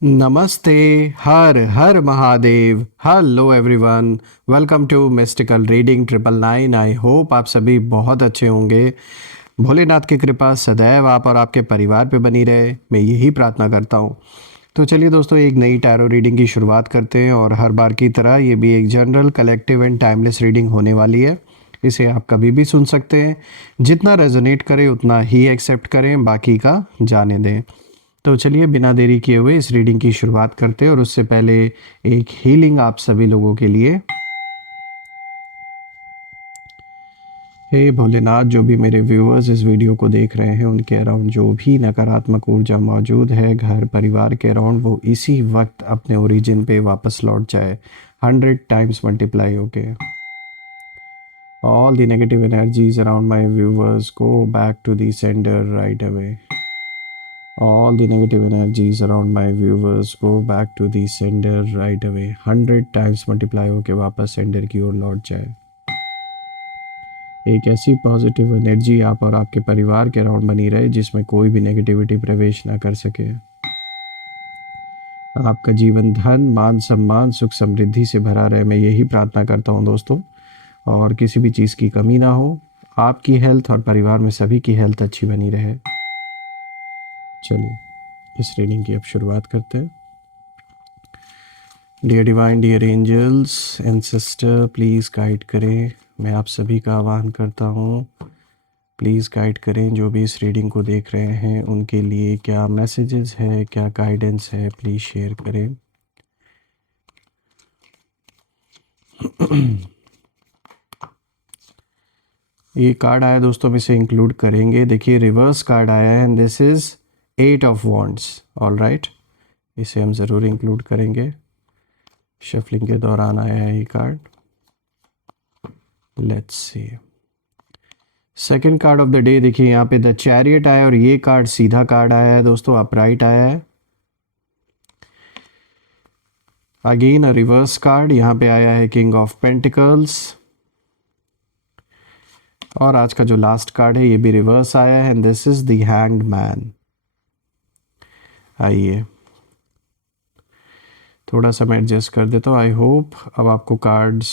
नमस्ते। हर हर Mahadev. Hello everyone, welcome to mystical reading 999। I hope आप सभी बहुत अच्छे होंगे। भोलेनाथ की कृपा सदैव आप और आपके परिवार पे बनी रहे, मैं यही प्रार्थना करता हूँ। तो चलिए दोस्तों, एक नई टैरो रीडिंग की शुरुआत करते हैं और हर बार की तरह ये भी एक general, collective and timeless reading होने वाली है। इसे आप कभी भी सुन सकते हैं। जितना रेजोनेट करे उतना ही एक्सेप्ट करें, बाकी का जाने दें। तो चलिए बिना देरी किए हुए इस रीडिंग की शुरुआत करते हैं और उससे पहले एक हीलिंग आप सभी लोगों के लिए। हे भोलेनाथ, जो भी मेरे व्यूअर्स इस वीडियो को देख रहे हैं उनके अराउंड जो भी नकारात्मक ऊर्जा मौजूद है घर परिवार के अराउंड, वो इसी वक्त अपने ओरिजिन पे वापस लौट जाए, 100 टाइम्स मल्टीप्लाई होके। All the negative energies around my viewers go back to the sender right away. All the negative energies around my viewers go back to the sender right away. 100 times multiply होके वापस sender की ओर लौट जाए। एक ऐसी positive energy आप और आपके परिवार के अराउंड बनी रहे जिसमें कोई भी नेगेटिविटी प्रवेश ना कर सके। आपका जीवन धन, मान, सम्मान, सुख, समृद्धि से भरा रहे, मैं यही प्रार्थना करता हूँ दोस्तों। और किसी भी चीज़ की कमी ना हो। आपकी हेल्थ और परिवार में सभी की हेल्थ अच्छी बनी रहे। चलिए इस रीडिंग की अब शुरुआत करते हैं। Dear divine, dear angels and sister, please guide करें। मैं आप सभी का आह्वान करता हूँ, प्लीज़ गाइड करें। जो भी इस रीडिंग को देख रहे हैं उनके लिए क्या मैसेजेस है, क्या गाइडेंस है, प्लीज़ शेयर करें। ये कार्ड आया दोस्तों, हम इसे इंक्लूड करेंगे। देखिए रिवर्स कार्ड आया है and this is 8 of wands. All right, इसे हम ज़रूर इंक्लूड करेंगे। शफलिंग के दौरान आया है ये card. Let's see second card of the day. देखिए यहाँ पे द चैरियट आया और ये कार्ड सीधा कार्ड आया है दोस्तों, अपराइट आया है। अगेन अ रिवर्स कार्ड, यहाँ पे आया है किंग ऑफ पेंटिकल्स। और आज का जो लास्ट कार्ड है ये भी रिवर्स आया है and this is the hanged man. आइए थोड़ा सा मैं एडजस्ट कर देता हूँ। आई होप अब आपको कार्ड्स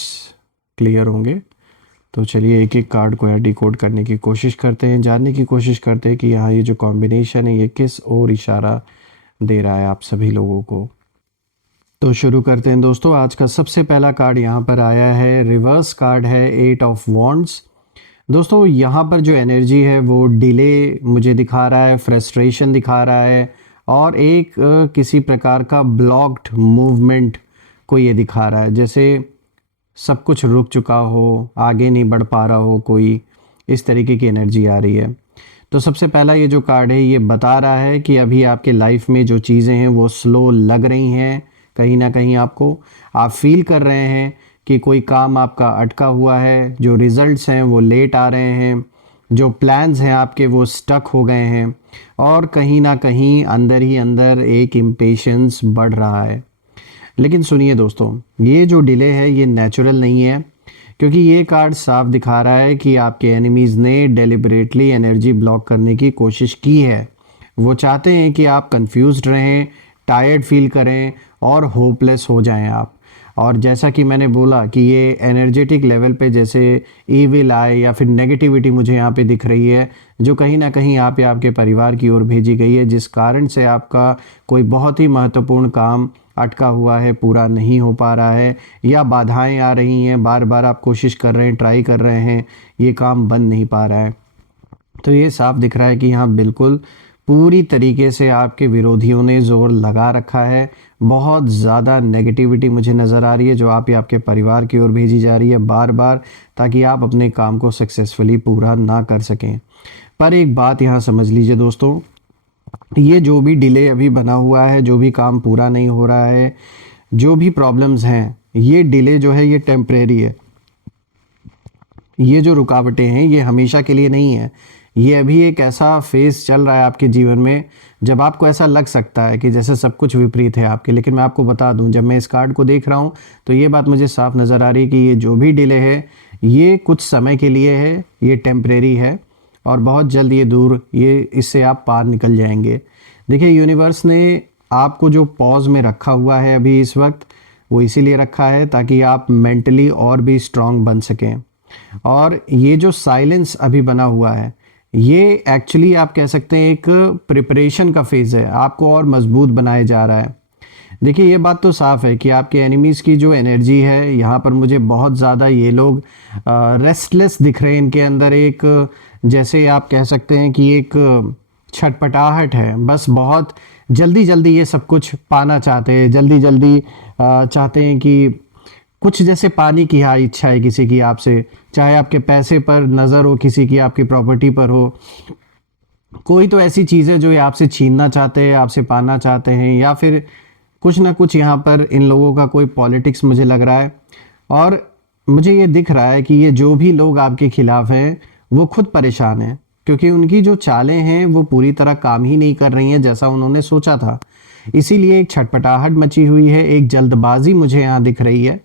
क्लियर होंगे। तो चलिए एक एक कार्ड को यहाँ डिकोड करने की कोशिश करते हैं, जानने की कोशिश करते हैं कि यहाँ ये जो कॉम्बिनेशन है ये किस ओर इशारा दे रहा है आप सभी लोगों को। तो शुरू करते हैं दोस्तों। आज का सबसे पहला कार्ड यहाँ पर आया है, रिवर्स कार्ड है 8 ऑफ वॉन्ड्स। दोस्तों यहाँ पर जो एनर्जी है वो डिले मुझे दिखा रहा है, फ्रस्ट्रेशन दिखा रहा है और एक किसी प्रकार का ब्लॉक्ड मूवमेंट को ये दिखा रहा है, जैसे सब कुछ रुक चुका हो, आगे नहीं बढ़ पा रहा हो कोई, इस तरीके की एनर्जी आ रही है। तो सबसे पहला ये जो कार्ड है ये बता रहा है कि अभी आपके लाइफ में जो चीज़ें हैं वो स्लो लग रही हैं, कहीं ना कहीं आपको आप फील कर रहे हैं कि कोई काम आपका अटका हुआ है, जो रिजल्ट्स हैं वो लेट आ रहे हैं, जो प्लान्स हैं आपके वो स्टक हो गए हैं और कहीं ना कहीं अंदर ही अंदर एक इम्पेशंस बढ़ रहा है। लेकिन सुनिए दोस्तों, ये जो डिले है ये नेचुरल नहीं है, क्योंकि ये कार्ड साफ दिखा रहा है कि आपके एनिमीज़ ने डेलिबरेटली एनर्जी ब्लॉक करने की कोशिश की है। वो चाहते हैं कि आप कंफ्यूज्ड रहें, टायर्ड फील करें और होपलेस हो जाएं आप। और जैसा कि मैंने बोला कि ये एनर्जेटिक लेवल पे जैसे ईविल आए या फिर नेगेटिविटी मुझे यहाँ पे दिख रही है, जो कहीं ना कहीं आप या आपके परिवार की ओर भेजी गई है, जिस कारण से आपका कोई बहुत ही महत्वपूर्ण काम अटका हुआ है, पूरा नहीं हो पा रहा है या बाधाएं आ रही हैं, बार बार आप कोशिश कर रहे हैं, ट्राई कर रहे हैं, ये काम बन नहीं पा रहा है। तो ये साफ दिख रहा है कि यहाँ बिल्कुल पूरी तरीके से आपके विरोधियों ने ज़ोर लगा रखा है। बहुत ज़्यादा नेगेटिविटी मुझे नज़र आ रही है जो आप या आपके परिवार की ओर भेजी जा रही है बार बार, ताकि आप अपने काम को सक्सेसफुली पूरा ना कर सकें। पर एक बात यहाँ समझ लीजिए दोस्तों, ये जो भी डिले अभी बना हुआ है, जो भी काम पूरा नहीं हो रहा है, जो भी प्रॉब्लम्स हैं, ये डिले जो है ये टेम्परेरी है। ये जो रुकावटें हैं ये हमेशा के लिए नहीं है। ये अभी एक ऐसा फेज़ चल रहा है आपके जीवन में जब आपको ऐसा लग सकता है कि जैसे सब कुछ विपरीत है आपके। लेकिन मैं आपको बता दूं, जब मैं इस कार्ड को देख रहा हूं तो ये बात मुझे साफ नज़र आ रही है कि ये जो भी डिले है ये कुछ समय के लिए है, ये टेम्परेरी है और बहुत जल्द ये दूर, ये इससे आप पार निकल जाएंगे। देखिए यूनिवर्स ने आपको जो पॉज में रखा हुआ है अभी इस वक्त, वो इसीलिए रखा है ताकि आप मेंटली और भी स्ट्रांग बन सकें। और ये जो साइलेंस अभी बना हुआ है, ये एक्चुअली आप कह सकते हैं एक प्रिपरेशन का फेज़ है, आपको और मजबूत बनाया जा रहा है। देखिए ये बात तो साफ़ है कि आपके एनिमीज़ की जो एनर्जी है, यहाँ पर मुझे बहुत ज़्यादा ये लोग रेस्टलेस दिख रहे हैं। इनके अंदर एक, जैसे आप कह सकते हैं कि एक छटपटाहट है, बस बहुत जल्दी जल्दी ये सब कुछ पाना चाहते हैं, जल्दी जल्दी चाहते हैं कि कुछ, जैसे पानी की हाँ इच्छा है किसी की आपसे, चाहे आपके पैसे पर नज़र हो, किसी की आपकी प्रॉपर्टी पर हो, कोई तो ऐसी चीज़ें जो ये आपसे छीनना चाहते हैं, आपसे पाना चाहते हैं, या फिर कुछ ना कुछ यहाँ पर इन लोगों का कोई पॉलिटिक्स मुझे लग रहा है। और मुझे ये दिख रहा है कि ये जो भी लोग आपके खिलाफ हैं वो खुद परेशान हैं, क्योंकि उनकी जो चालें हैं वो पूरी तरह काम ही नहीं कर रही हैं जैसा उन्होंने सोचा था। इसीलिए एक छटपटाहट मची हुई है, एक जल्दबाजी मुझे यहाँ दिख रही है।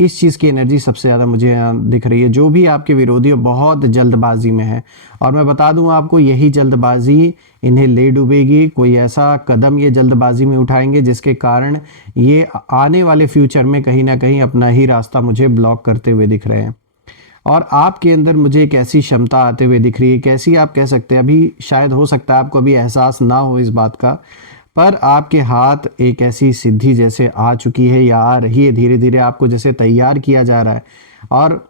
इस चीज़ की एनर्जी सबसे ज़्यादा मुझे यहाँ दिख रही है। जो भी आपके विरोधी है बहुत जल्दबाजी में है, और मैं बता दूँ आपको, यही जल्दबाजी इन्हें ले डूबेगी। कोई ऐसा कदम ये जल्दबाजी में उठाएंगे जिसके कारण ये आने वाले फ्यूचर में कहीं ना कहीं अपना ही रास्ता मुझे ब्लॉक करते हुए दिख रहे हैं। और आपके अंदर मुझे एक ऐसी क्षमता आते हुए दिख रही है, कैसी आप कह सकते हैं, अभी शायद हो सकता है आपको अभी एहसास ना हो इस बात का, पर आपके हाथ एक ऐसी सिद्धि जैसे आ चुकी है या आ रही है, धीरे धीरे आपको जैसे तैयार किया जा रहा है। और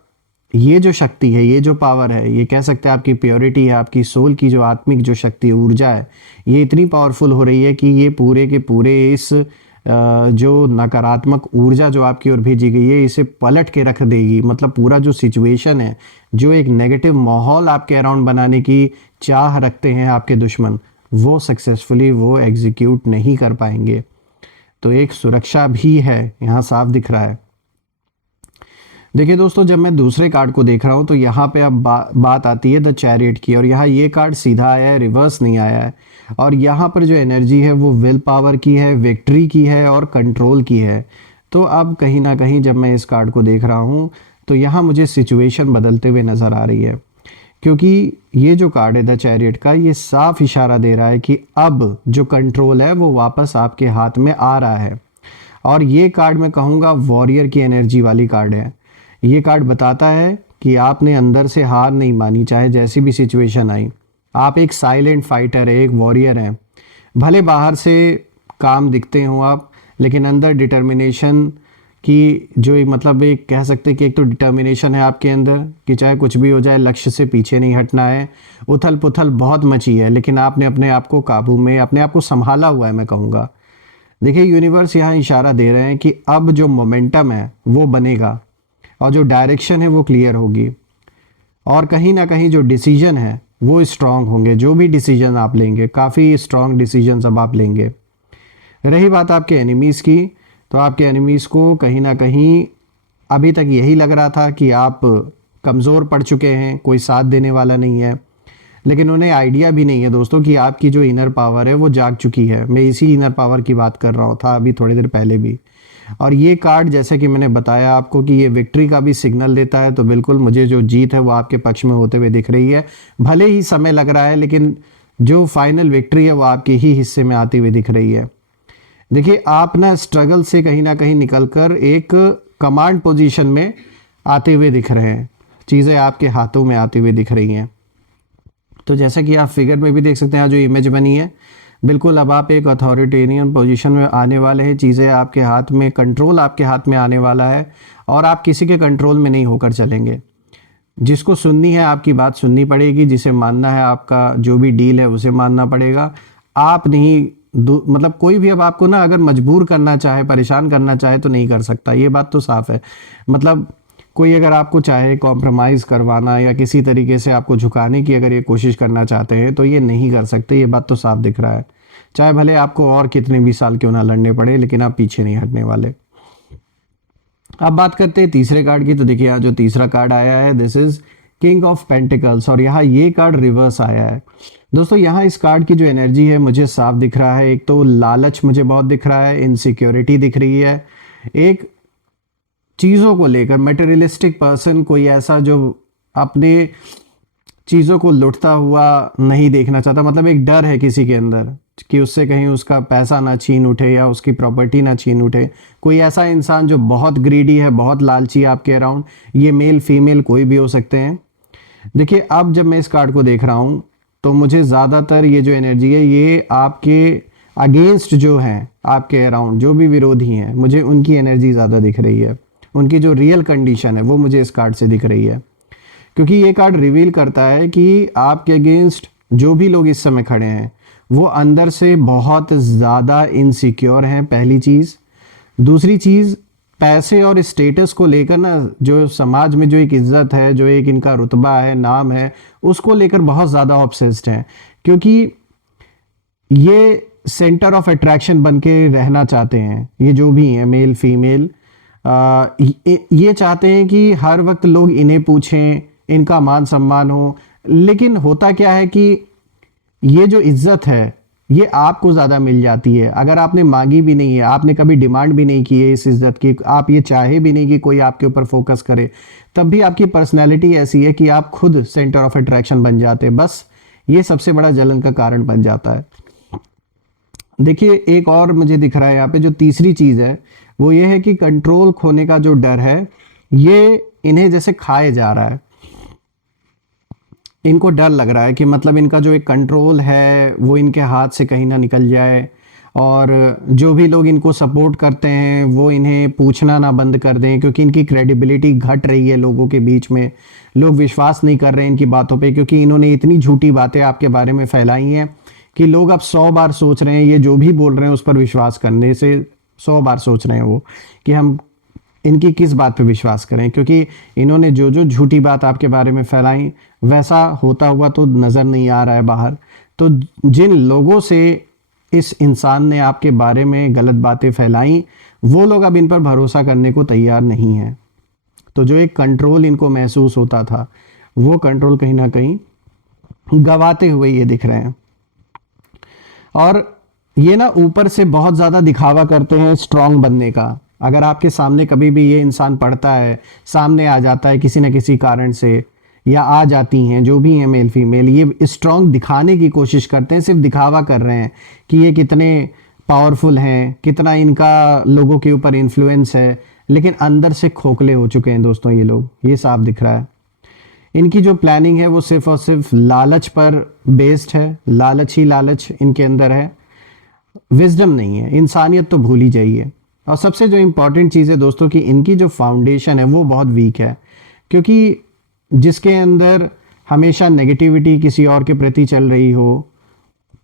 ये जो शक्ति है, ये जो पावर है, ये कह सकते हैं आपकी प्योरिटी है, आपकी सोल की जो आत्मिक जो शक्ति ऊर्जा है, ये इतनी पावरफुल हो रही है कि ये पूरे के पूरे इस जो नकारात्मक ऊर्जा जो आपकी ओर भेजी गई है, इसे पलट के रख देगी। मतलब पूरा जो सिचुएशन है, जो एक नेगेटिव माहौल आपके अराउंड बनाने की चाह रखते हैं आपके दुश्मन, वो सक्सेसफुली वो एग्जीक्यूट नहीं कर पाएंगे। तो एक सुरक्षा भी है, यहाँ साफ दिख रहा है। देखिए दोस्तों, जब मैं दूसरे कार्ड को देख रहा हूँ तो यहाँ पे अब बात आती है द चैरियट की, और यहाँ ये कार्ड सीधा आया है, रिवर्स नहीं आया है। और यहाँ पर जो एनर्जी है वो विल पावर की है, विक्ट्री की है और कंट्रोल की है। तो अब कहीं ना कहीं जब मैं इस कार्ड को देख रहा हूँ तो यहाँ मुझे सिचुएशन बदलते हुए नज़र आ रही है, क्योंकि ये जो कार्ड है द चैरियट का, ये साफ इशारा दे रहा है कि अब जो कंट्रोल है वो वापस आपके हाथ में आ रहा है। और ये कार्ड मैं कहूँगा वॉरियर की एनर्जी वाली कार्ड है। ये कार्ड बताता है कि आपने अंदर से हार नहीं मानी, चाहे जैसी भी सिचुएशन आई। आप एक साइलेंट फाइटर है, एक वॉरियर हैं। भले बाहर से काम दिखते हो आप, लेकिन अंदर डिटर्मिनेशन की जो मतलब एक कह सकते हैं कि एक तो डिटर्मिनेशन है आपके अंदर कि चाहे कुछ भी हो जाए लक्ष्य से पीछे नहीं हटना है। उथल पुथल बहुत मची है, लेकिन आपने अपने आप को काबू में, अपने आप को संभाला हुआ है, मैं कहूँगा। देखिए यूनिवर्स यहाँ इशारा दे रहे हैं कि अब जो मोमेंटम है वो बनेगा, और जो डायरेक्शन है वो क्लियर होगी, और कहीं ना कहीं जो डिसीजन है वो स्ट्रांग होंगे। जो भी डिसीजन आप लेंगे, काफ़ी स्ट्रांग डिसीजन अब आप लेंगे। रही बात आपके एनिमीज़ की, तो आपके एनिमीज़ को कहीं ना कहीं अभी तक यही लग रहा था कि आप कमज़ोर पड़ चुके हैं, कोई साथ देने वाला नहीं है। लेकिन उन्हें आइडिया भी नहीं है दोस्तों कि आपकी जो इनर पावर है वो जाग चुकी है। मैं इसी इनर पावर की बात कर रहा था अभी थोड़ी देर पहले भी। और ये कार्ड, जैसे कि मैंने बताया आपको कि ये विक्ट्री का भी सिग्नल देता है, तो बिल्कुल मुझे जो जीत है वो आपके पक्ष में होते हुए दिख रही है। भले ही समय लग रहा है, लेकिन जो फाइनल विक्ट्री है वो आपके ही हिस्से में आती हुई दिख रही है। देखिए आप ना स्ट्रगल से कहीं ना कहीं निकलकर एक कमांड पोजीशन में आते हुए दिख रहे हैं, चीज़ें आपके हाथों में आती हुई दिख रही हैं। तो जैसा कि आप फिगर में भी देख सकते हैं, जो इमेज बनी है, बिल्कुल अब आप एक अथॉरिटेरियन पोजीशन में आने वाले हैं। चीज़ें आपके हाथ में, कंट्रोल आपके हाथ में आने वाला है, और आप किसी के कंट्रोल में नहीं होकर चलेंगे। जिसको सुननी है आपकी बात सुननी पड़ेगी, जिसे मानना है आपका जो भी डील है उसे मानना पड़ेगा। आप नहीं मतलब कोई भी अब आपको ना अगर मजबूर करना चाहे, परेशान करना चाहे तो नहीं कर सकता, ये बात तो साफ है। मतलब कोई अगर आपको चाहे कॉम्प्रोमाइज़ करवाना या किसी तरीके से आपको झुकाने की अगर ये कोशिश करना चाहते हैं तो ये नहीं कर सकते, ये बात तो साफ दिख रहा है। चाहे भले आपको और कितने भी साल क्यों ना लड़ने पड़े, लेकिन आप पीछे नहीं हटने वाले। अब बात करते हैं तीसरे कार्ड की। तो देखिए यहाँ जो तीसरा कार्ड आया है, this is king of pentacles, और यहाँ ये कार्ड रिवर्स आया है। दोस्तों यहाँ इस कार्ड की जो एनर्जी है मुझे साफ दिख रहा है। एक तो लालच मुझे बहुत दिख रहा है, इनसिक्योरिटी दिख रही है, एक चीज़ों को लेकर मटेरियलिस्टिक पर्सन, कोई ऐसा जो अपने चीज़ों को लुटता हुआ नहीं देखना चाहता। मतलब एक डर है किसी के अंदर, कि उससे कहीं उसका पैसा ना छीन उठे या उसकी प्रॉपर्टी ना छीन उठे। कोई ऐसा इंसान जो बहुत ग्रीडी है, बहुत लालची आपके अराउंड, ये मेल फीमेल कोई भी हो सकते हैं। देखिए अब जब मैं इस कार्ड को देख रहा हूँ तो मुझे ज़्यादातर ये जो एनर्जी है ये आपके अगेंस्ट जो हैं, आपके अराउंड जो भी विरोधी हैं, मुझे उनकी एनर्जी ज़्यादा दिख रही है। उनकी जो रियल कंडीशन है वो मुझे इस कार्ड से दिख रही है, क्योंकि ये कार्ड रिवील करता है कि आपके अगेंस्ट जो भी लोग इस समय खड़े हैं वो अंदर से बहुत ज़्यादा इनसिक्योर हैं, पहली चीज़। दूसरी चीज़, पैसे और स्टेटस को लेकर ना, जो समाज में जो एक इज्जत है, जो एक इनका रुतबा है, नाम है, उसको लेकर बहुत ज़्यादा ऑब्सेस्ड हैं, क्योंकि ये सेंटर ऑफ अट्रैक्शन बन के रहना चाहते हैं। ये जो भी हैं, मेल फीमेल, ये चाहते हैं कि हर वक्त लोग इन्हें पूछें, इनका मान सम्मान हो। लेकिन होता क्या है कि ये जो इज्जत है ये आपको ज़्यादा मिल जाती है अगर आपने मांगी भी नहीं है, आपने कभी डिमांड भी नहीं की है इस इज्जत की, आप ये चाहे भी नहीं कि कोई आपके ऊपर फोकस करे, तब भी आपकी पर्सनैलिटी ऐसी है कि आप खुद सेंटर ऑफ अट्रैक्शन बन जाते हैं। बस ये सबसे बड़ा जलन का कारण बन जाता है। देखिए एक और मुझे दिख रहा है यहाँ पे, जो तीसरी चीज़ है वो ये है कि कंट्रोल खोने का जो डर है ये इन्हें जैसे खाए जा रहा है। इनको डर लग रहा है कि मतलब इनका जो एक कंट्रोल है वो इनके हाथ से कहीं ना निकल जाए, और जो भी लोग इनको सपोर्ट करते हैं वो इन्हें पूछना ना बंद कर दें, क्योंकि इनकी क्रेडिबिलिटी घट रही है लोगों के बीच में। लोग विश्वास नहीं कर रहे हैं इनकी बातों पे, क्योंकि इन्होंने इतनी झूठी बातें आपके बारे में फैलाई हैं कि लोग अब 100 बार सोच रहे हैं, ये जो भी बोल रहे हैं उस पर विश्वास करने से 100 बार सोच रहे हैं वो कि हम इनकी किस बात पे विश्वास करें, क्योंकि इन्होंने जो जो झूठी बात आपके बारे में फैलाई वैसा होता हुआ तो नज़र नहीं आ रहा है बाहर। तो जिन लोगों से इस इंसान ने आपके बारे में गलत बातें फैलाई, वो लोग अब इन पर भरोसा करने को तैयार नहीं हैं। तो जो एक कंट्रोल इनको महसूस होता था वो कंट्रोल कहीं ना कहीं गवाते हुए ये दिख रहे हैं। और ये ना ऊपर से बहुत ज़्यादा दिखावा करते हैं स्ट्रांग बनने का। अगर आपके सामने कभी भी ये इंसान पड़ता है, सामने आ जाता है किसी न किसी कारण से, या आ जाती हैं, जो भी हैं मेल फीमेल, ये स्ट्रांग दिखाने की कोशिश करते हैं, सिर्फ दिखावा कर रहे हैं कि ये कितने पावरफुल हैं, कितना इनका लोगों के ऊपर इन्फ्लुएंस है, लेकिन अंदर से खोखले हो चुके हैं दोस्तों ये लोग, ये साफ दिख रहा है। इनकी जो प्लानिंग है वो सिर्फ और सिर्फ लालच पर बेस्ड है, लालच ही लालच इनके अंदर है, विजडम नहीं है, इंसानियत तो भूल ही जाइए। और सबसे जो इम्पॉर्टेंट चीज़ है दोस्तों कि इनकी जो फाउंडेशन है वो बहुत वीक है, क्योंकि जिसके अंदर हमेशा नेगेटिविटी किसी और के प्रति चल रही हो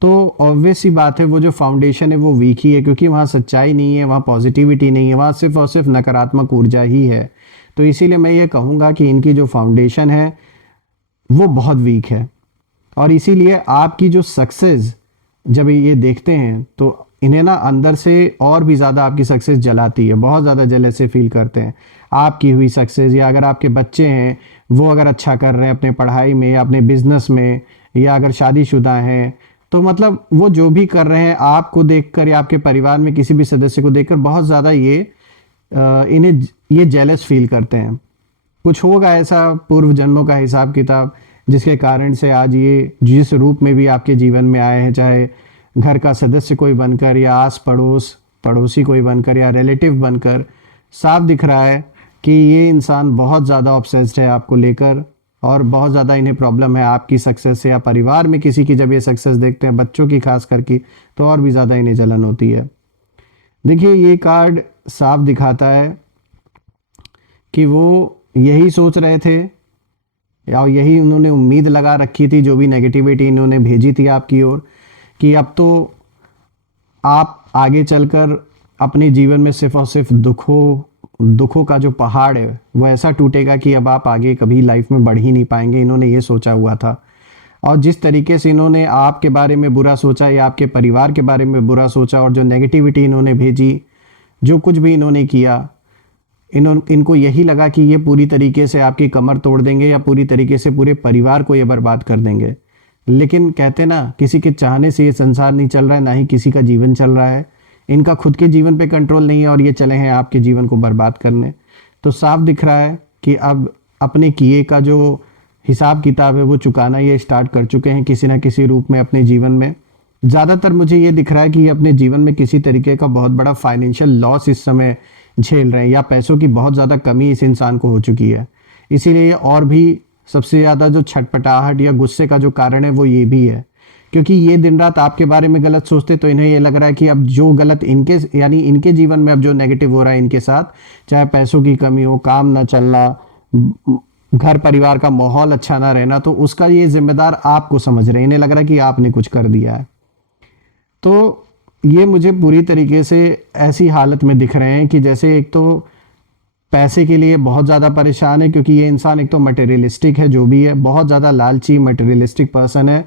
तो ऑब्वियस सी बात है वो जो फाउंडेशन है वो वीक ही है, क्योंकि वहाँ सच्चाई नहीं है, वहाँ पॉजिटिविटी नहीं है, वहाँ सिर्फ और सिर्फ नकारात्मक ऊर्जा ही है। तो इसीलिए मैं ये कहूँगा कि इनकी जो फाउंडेशन है वो बहुत वीक है, और इसीलिए आपकी जो सक्सेस जब ये देखते हैं तो इन्हें ना अंदर से और भी ज़्यादा आपकी सक्सेस जलाती है, बहुत ज़्यादा जेलस से फील करते हैं आपकी हुई सक्सेस। या अगर आपके बच्चे हैं वो अगर अच्छा कर रहे हैं अपने पढ़ाई में या अपने बिजनेस में, या अगर शादीशुदा हैं, तो मतलब वो जो भी कर रहे हैं आपको देखकर या आपके परिवार में किसी भी सदस्य को देखकर बहुत ज़्यादा ये इन्हें ये जेलस फील करते हैं। कुछ होगा ऐसा पूर्व जन्मों का हिसाब किताब जिसके कारण से आज ये जिस रूप में भी आपके जीवन में आए हैं, चाहे घर का सदस्य कोई बनकर या आस पड़ोस पड़ोसी कोई बनकर या रिलेटिव बनकर, साफ दिख रहा है कि ये इंसान बहुत ज़्यादा ऑब्सेस्ड है आपको लेकर, और बहुत ज़्यादा इन्हें प्रॉब्लम है आपकी सक्सेस से, या परिवार में किसी की जब ये सक्सेस देखते हैं, बच्चों की खास करके, तो और भी ज़्यादा इन्हें जलन होती है। देखिए ये कार्ड साफ दिखाता है कि वो यही सोच रहे थे, या यही उन्होंने उम्मीद लगा रखी थी, जो भी नेगेटिविटी इन्होंने भेजी थी आपकी ओर, कि अब तो आप आगे चलकर अपने जीवन में सिर्फ और सिर्फ दुखों का जो पहाड़ है वो ऐसा टूटेगा कि अब आप आगे कभी लाइफ में बढ़ ही नहीं पाएंगे। इन्होंने ये सोचा हुआ था, और जिस तरीके से इन्होंने आपके बारे में बुरा सोचा या आपके परिवार के बारे में बुरा सोचा, और जो नेगेटिविटी इन्होंने भेजी, जो कुछ भी इन्होंने किया, इनको यही लगा कि ये पूरी तरीके से आपकी कमर तोड़ देंगे या पूरी तरीके से पूरे परिवार को ये बर्बाद कर देंगे। लेकिन कहते ना, किसी के चाहने से ये संसार नहीं चल रहा है, ना ही किसी का जीवन चल रहा है। इनका खुद के जीवन पे कंट्रोल नहीं है और ये चले हैं आपके जीवन को बर्बाद करने। तो साफ दिख रहा है कि अब अपने किए का जो हिसाब किताब है वो चुकाना ये स्टार्ट कर चुके हैं किसी ना किसी रूप में अपने जीवन में, ज़्यादातर मुझे ये दिख रहा है कि ये अपने जीवन में किसी तरीके का बहुत बड़ा फाइनेंशियल लॉस इस समय झेल रहे हैं, या पैसों की बहुत ज़्यादा कमी इस इंसान को हो चुकी है। इसीलिए और भी सबसे ज़्यादा जो छटपटाहट या गुस्से का जो कारण है वो ये भी है, क्योंकि ये दिन रात आपके बारे में गलत सोचते, तो इन्हें ये लग रहा है कि अब जो गलत इनके यानी इनके जीवन में अब जो नेगेटिव हो रहा है इनके साथ, चाहे पैसों की कमी हो, काम ना चलना, घर परिवार का माहौल अच्छा ना रहना, तो उसका ये जिम्मेदार आपको समझ रहे हैं। इन्हें लग रहा है कि आपने कुछ कर दिया है। तो ये मुझे पूरी तरीके से ऐसी हालत में दिख रहे हैं कि जैसे एक तो पैसे के लिए बहुत ज़्यादा परेशान है, क्योंकि ये इंसान एक तो मटेरियलिस्टिक है, जो भी है बहुत ज़्यादा लालची मटेरियलिस्टिक पर्सन है।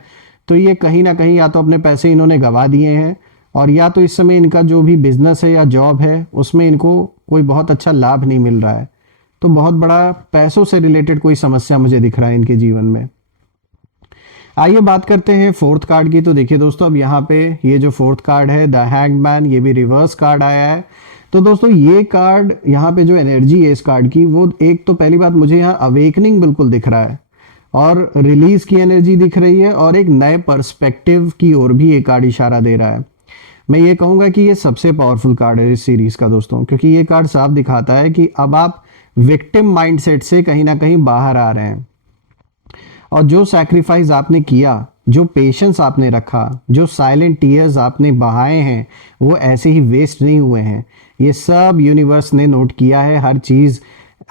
तो ये कहीं ना कहीं या तो अपने पैसे इन्होंने गवा दिए हैं, और या तो इस समय इनका जो भी बिजनेस है या जॉब है उसमें इनको कोई बहुत अच्छा लाभ नहीं मिल रहा है। तो बहुत बड़ा पैसों से रिलेटेड कोई समस्या मुझे दिख रहा है इनके जीवन में। आइए बात करते हैं फोर्थ कार्ड की। तो देखिए दोस्तों, अब यहाँ पे ये जो फोर्थ कार्ड है द हैंग्ड मैन, ये भी रिवर्स कार्ड आया है। तो दोस्तों ये कार्ड, यहाँ पे जो एनर्जी है इस कार्ड की, वो एक तो पहली बात मुझे यहाँ अवेकनिंग बिल्कुल दिख रहा है, और रिलीज की एनर्जी दिख रही है, और एक नए पर्सपेक्टिव की ओर भी ये कार्ड इशारा दे रहा है। मैं ये कहूँगा कि ये सबसे पावरफुल कार्ड है इस सीरीज का दोस्तों, क्योंकि ये कार्ड साफ दिखाता है कि अब आप विक्टिम माइंडसेट से कहीं ना कहीं बाहर आ रहे हैं, और जो सैक्रिफाइस आपने किया, जो पेशेंस आपने रखा, जो साइलेंट टीयर्स आपने बहाए हैं, वो ऐसे ही वेस्ट नहीं हुए हैं। ये सब यूनिवर्स ने नोट किया है। हर चीज़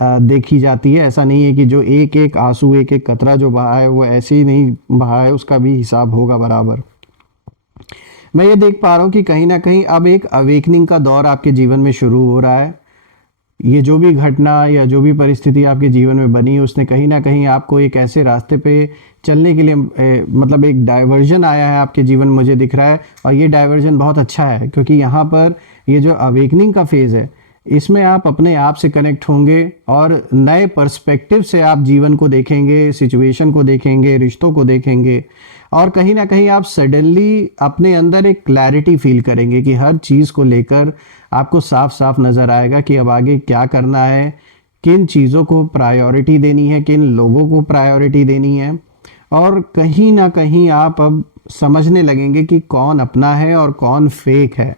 देखी जाती है। ऐसा नहीं है कि जो एक एक आंसू, एक एक कतरा जो बहा है वो ऐसे ही नहीं बहा है, उसका भी हिसाब होगा बराबर। मैं ये देख पा रहा हूँ कि कहीं ना कहीं अब एक अवेकनिंग का दौर आपके जीवन में शुरू हो रहा है। ये जो भी घटना या जो भी परिस्थिति आपके जीवन में बनी, उसने कहीं ना कहीं आपको एक ऐसे रास्ते पे चलने के लिए मतलब एक डाइवर्जन आया है आपके जीवन में, मुझे दिख रहा है। और ये डाइवर्जन बहुत अच्छा है, क्योंकि यहाँ पर ये जो अवेकनिंग का फेज़ है, इसमें आप अपने आप से कनेक्ट होंगे, और नए पर्सपेक्टिव से आप जीवन को देखेंगे, सिचुएशन को देखेंगे, रिश्तों को देखेंगे, और कहीं ना कहीं आप सडनली अपने अंदर एक क्लैरिटी फील करेंगे कि हर चीज़ को लेकर आपको साफ साफ नज़र आएगा कि अब आगे क्या करना है, किन चीज़ों को प्रायोरिटी देनी है, किन लोगों को प्रायोरिटी देनी है। और कहीं ना कहीं आप अब समझने लगेंगे कि कौन अपना है और कौन फेक है।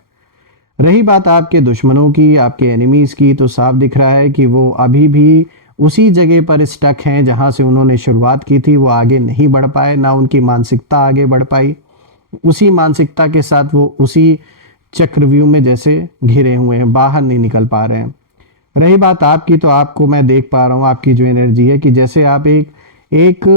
रही बात आपके दुश्मनों की, आपके एनिमीज़ की, तो साफ दिख रहा है कि वो अभी भी उसी जगह पर स्टक हैं जहां से उन्होंने शुरुआत की थी। वो आगे नहीं बढ़ पाए, ना उनकी मानसिकता आगे बढ़ पाई। उसी मानसिकता के साथ वो उसी चक्रव्यूह में जैसे घिरे हुए हैं, बाहर नहीं निकल पा रहे हैं। रही बात आपकी, तो आपको मैं देख पा रहा हूँ, आपकी जो एनर्जी है कि जैसे आप एक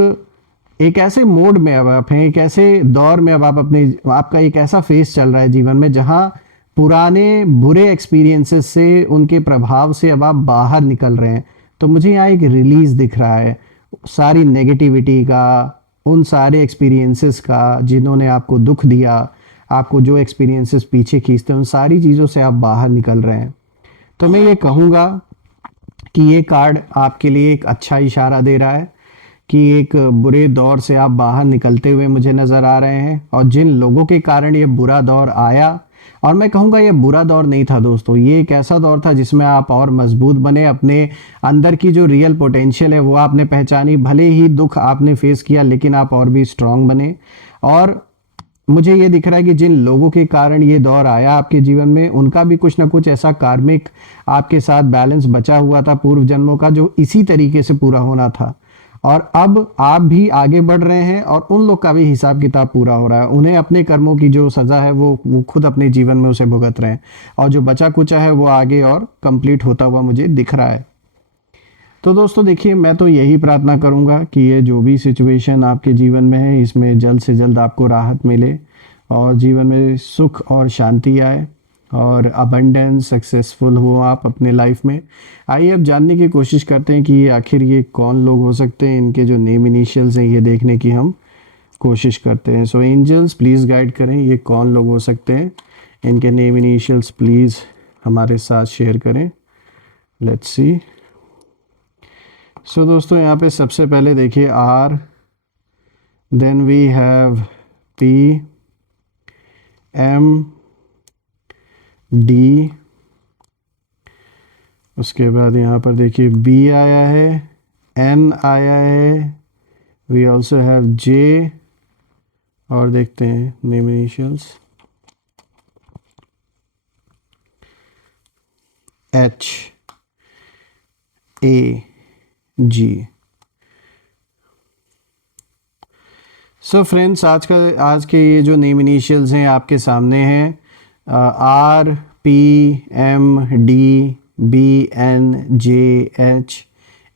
एक ऐसे मोड में अब आप हैं, एक ऐसे दौर में अब आप अपने, आपका एक ऐसा फेज चल रहा है जीवन में जहां पुराने बुरे एक्सपीरियंसेस से, उनके प्रभाव से अब आप बाहर निकल रहे हैं। तो मुझे यहाँ एक रिलीज दिख रहा है सारी नेगेटिविटी का, उन सारे एक्सपीरियंसेस का जिन्होंने आपको दुख दिया, आपको जो एक्सपीरियंसेस पीछे खींचते हैं, उन सारी चीज़ों से आप बाहर निकल रहे हैं। तो मैं ये कहूँगा कि ये कार्ड आपके लिए एक अच्छा इशारा दे रहा है कि एक बुरे दौर से आप बाहर निकलते हुए मुझे नज़र आ रहे हैं। और जिन लोगों के कारण ये बुरा दौर आया, और मैं कहूँगा ये बुरा दौर नहीं था दोस्तों, ये एक ऐसा दौर था जिसमें आप और मजबूत बने, अपने अंदर की जो रियल पोटेंशियल है वो आपने पहचानी। भले ही दुख आपने फेस किया, लेकिन आप और भी स्ट्रांग बने। और मुझे ये दिख रहा है कि जिन लोगों के कारण ये दौर आया आपके जीवन में, उनका भी कुछ ना कुछ ऐसा कार्मिक आपके साथ बैलेंस बचा हुआ था पूर्व जन्मों का, जो इसी तरीके से पूरा होना था। और अब आप भी आगे बढ़ रहे हैं, और उन लोग का भी हिसाब किताब पूरा हो रहा है। उन्हें अपने कर्मों की जो सज़ा है वो खुद अपने जीवन में उसे भुगत रहे हैं, और जो बचा कुचा है वो आगे और कंप्लीट होता हुआ मुझे दिख रहा है। तो दोस्तों देखिए, मैं तो यही प्रार्थना करूंगा कि ये जो भी सिचुएशन आपके जीवन में है, इसमें जल्द से जल्द आपको राहत मिले, और जीवन में सुख और शांति आए, और अबंडेंस, सक्सेसफुल हो आप अपने लाइफ में। आइए अब जानने की कोशिश करते हैं कि ये आखिर ये कौन लोग हो सकते हैं। इनके जो नेम इनिशियल्स हैं ये देखने की हम कोशिश करते हैं। सो एंजल्स प्लीज़ गाइड करें, ये कौन लोग हो सकते हैं, इनके नेम इनिशियल्स प्लीज़ हमारे साथ शेयर करें। Let's see. सो दोस्तों यहाँ पे सबसे पहले देखिए R, then we have P, M, D, उसके बाद यहाँ पर देखिए बी आया है, एन आया है, वी ऑल्सो हैव जे, और देखते हैं name initials H A G। So friends, आज के ये जो नेम इनिशियल्स हैं आपके सामने हैं, RPMDBNJH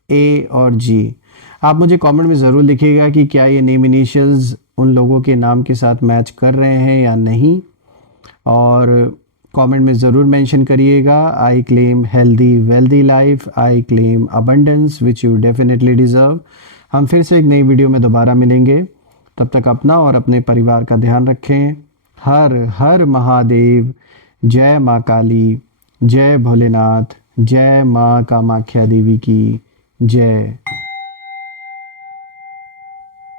A और G। आप मुझे कमेंट में ज़रूर लिखिएगा कि क्या ये नेम इनिशियल्स उन लोगों के नाम के साथ मैच कर रहे हैं या नहीं, और कमेंट में ज़रूर मेंशन करिएगा। I claim healthy wealthy life, I claim abundance which you definitely deserve. हम फिर से एक नई वीडियो में दोबारा मिलेंगे, तब तक अपना और अपने परिवार का ध्यान रखें। हर हर महादेव। जय माँ काली, जय भोलेनाथ, जय माँ कामाख्या देवी की जय।